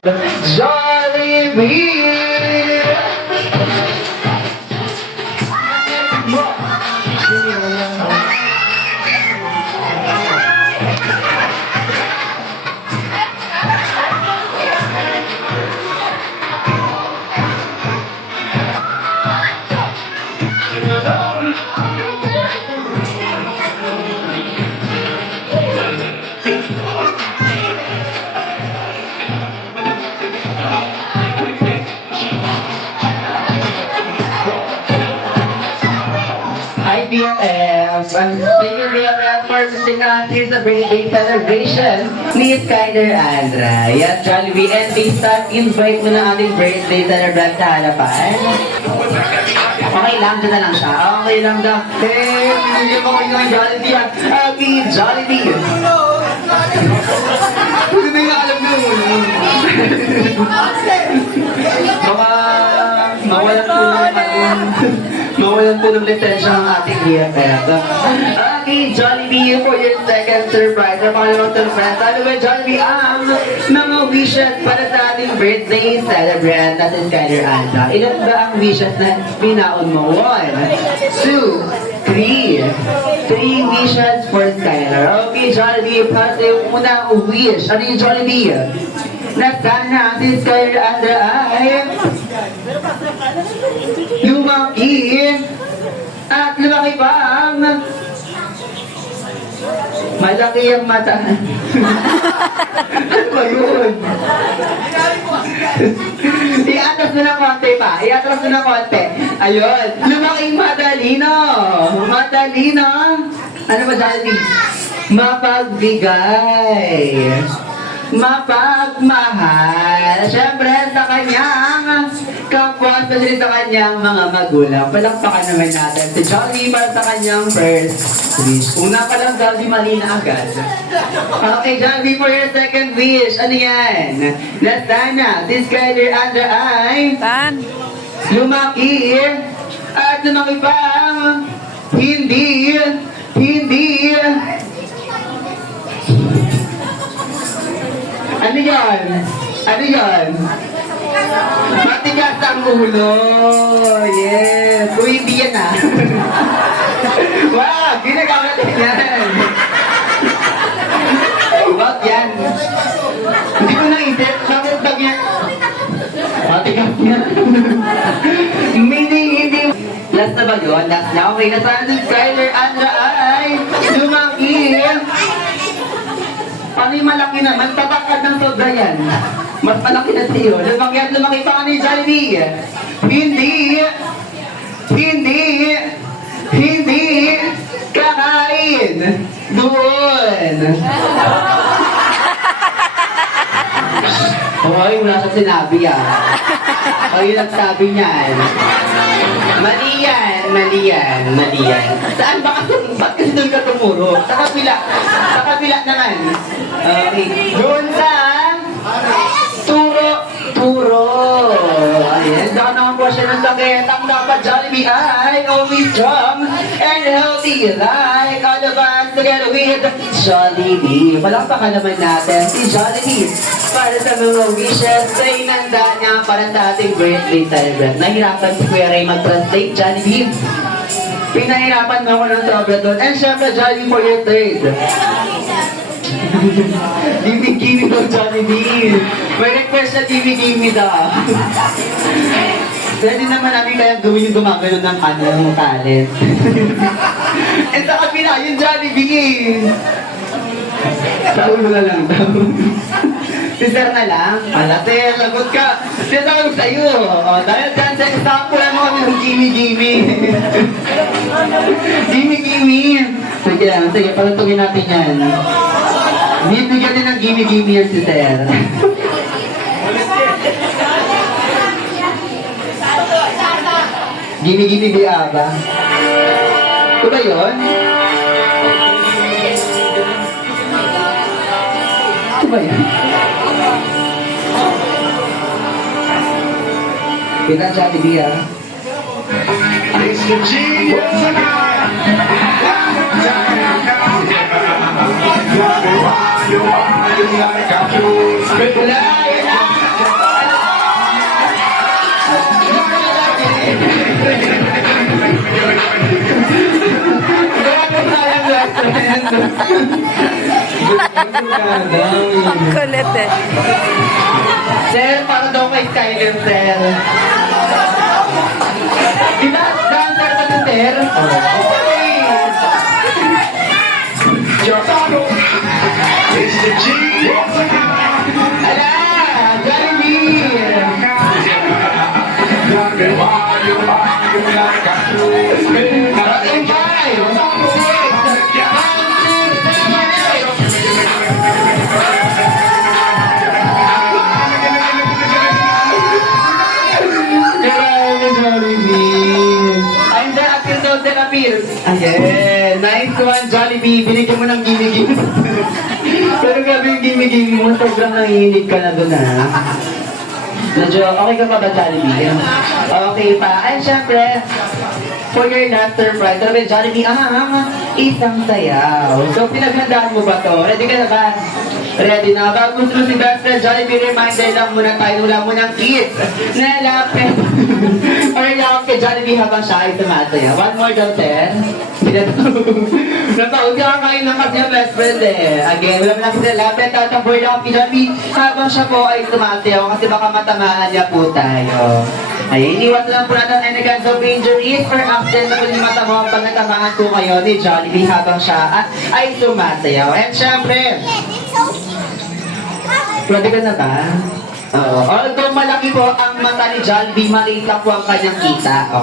Jollibee! Hi BFF! I'm speaking BFF for the Here's a birthday celebration ni Skyler Andra. Yes, Jollibee and start invite mo na ating birthday celebrant sa harapan. Okay lang, dyan na lang siya. Okay lang daw. Hindi mo kayo ng Jollibee. Happy Jollibee! Hindi na alam mo. Mawalan po ng lisensya ang ating BFF. Okay, Jollibee for your second surprise. Ang pangalawang surprise. Ano ba, Jollibee, ang mga wishes para sa ating birthday celebrant na si Skyler Andra. Ilan ba ang wishes na pinaon mo? 1, 2, 3. 3 wishes for Skyler. Okay, Jollibee, para sa yung unang wish. Ano yung Jollibee? Na sana si Skyler Andra ay lumaki at lumaki pa ang malaki ang mata. Ano ba yun? Iatras mo ng konti pa. Iatras mo ng konti. Ayun. Lumaking matalino. Matalino. Ano ba sabi? Mapagbigay. Mapagmahal. Siyempre sa kanyang kapwa, especially sa kanyang mga magulang. Palakpakan naman natin si Jollibee para sa kanyang first wish. Una pa lang, Jollibee, mali na agad. Okay, Jollibee, for your second wish. Ano yan? Na sana si Skyler Andra ay lumaki at lumaki pang hindi ano yan? Ano yan? Matigas ang ulo. Yes. Uy, hindi yan ah. Wow, ginagawa natin yan. Wag yan. Hindi ko naisip. Bakit bag yan? Matigas yan. Hindi. Last na ba yun? Last na. Okay, nasaan si Skyler Andra ay lumaki. Paano yung malaki naman? Tatakad ng sobra yan. Mas malaki na siyo. Lumaki pa ni Jollibee. Hindi kakain. Doon. Hoy, wala sa sinabi ah. Hoy, nagsabi niyan. Mali yan. Saan ba kasi? Ba't kasi doon ka tumuro? Sa kabila naman. Okay. Doon sa turo. Ayan, saka nakakuha siya ng sakit. Ang dapat Jollibee ay always strong and healthy. Like all of us together with Jollibee. Palakpakan naman natin si Jollibee para sa mga wishes na inanda niya para sa ating birthday celebrant. Nahirapan si Kuya Ray mag-translate, Jollibee. Pinahirapan mo ako ng sobra doon. And syempre, Jollibee for your third. Gimme daw, Jollibee. May request na gimme daw. Pwede naman namin kaya gawin yung gumagano ng ng talent. And sa kapila, yung Jollibee. Sa ulo na lang daw. Si Sir na lang. Ala, Sir, lagot ka. Sir, sabi sa'yo. Dahil dyan sa example mo kami ng gimme. Gimme. Sige, palutugin natin yan. Bibigyan din ng gimme yan si Sir. Gimme di aba. Ito ba yun? Ito ba yun? Kita Jollibee ah. Wala, yan na! Ang kulit eh. Sir, para daw kay Skyler, sir. Di ba? Dancer ba ito, sir? Okay. Joke. Ala! Jollibee! Okay, 5, 6, 5, 6, 7, 8. I'm the episode that appears. Ayan, nice one, Jollibee. Binigyan mo ng gimme-gimme. Pero grabe yung gimme-gimme mo, sobrang nangihinig ka na doon, ha? Medyo, okay ka pa ba, Jollibee? Okay pa. Ay, syempre, for your last surprise, sabi, Jollibee, isang sayaw. So, pinaghandaan mo ba to? Ready ka na ba? Ready na. Bago gusto si Best Friend, Jollibee, reminder lang muna tayo, wala munang kiss. Nalapit. Or lang kay Jollibee habang siya ay sumasaya. One more daw, sir. Napaunti ka kayo ng kasi yung best friend eh. Again, wala mo na kasi lapit. Tataboy lang kay Jollibee habang siya po ay sumasayaw kasi baka matamaan niya po tayo. Ay, iniwas lang po natin any kinds of injuries or accident na kung mata mo pag natamaan po kayo ni Jollibee habang siya ay sumasayaw. And syempre, pwede ka na ba? Oo. Although malaki po ang mata ni Jollibee, maliit lang po ang kanyang kita.